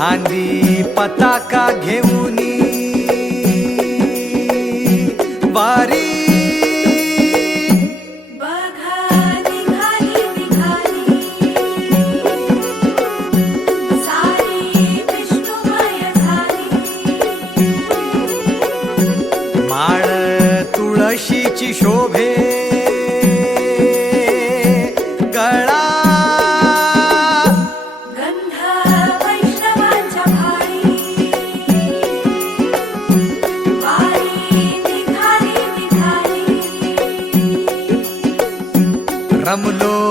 खांदी पताका घेऊनी वारी